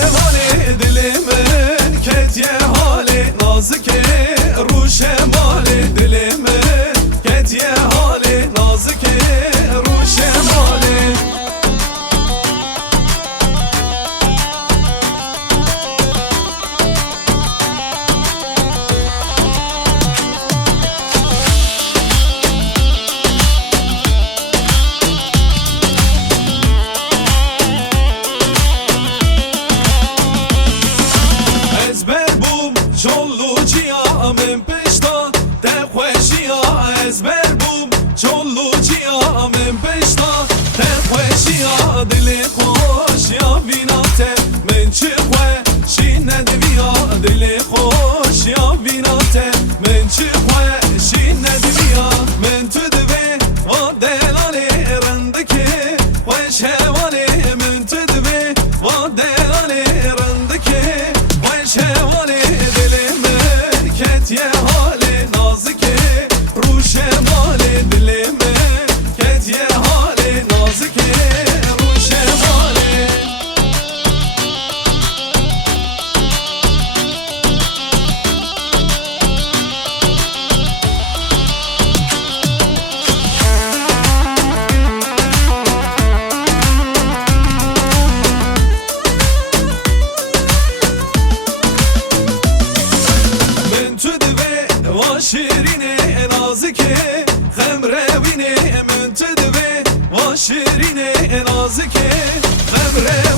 şevali dilimin ketiye hali nazike ruşe mali dilimin ketiye hali nazike ruşe mali چولوچیا من پشتا te خوشیا ezber bum çolluçya men peşta te خوشیا dili خوش ya vinate men çıkwe şine deviya dili خوش ya vinate men çıkwe şine deviya men tüdve o delali randaki خوش hevali men tüdve o delali randaki خوش hevali ketiye hali nazike ruşe mali dilime ketiye hali nazike ruşe mali شیرینه نازکه خمره وینه من تدوی و شیرینه نازکه خمره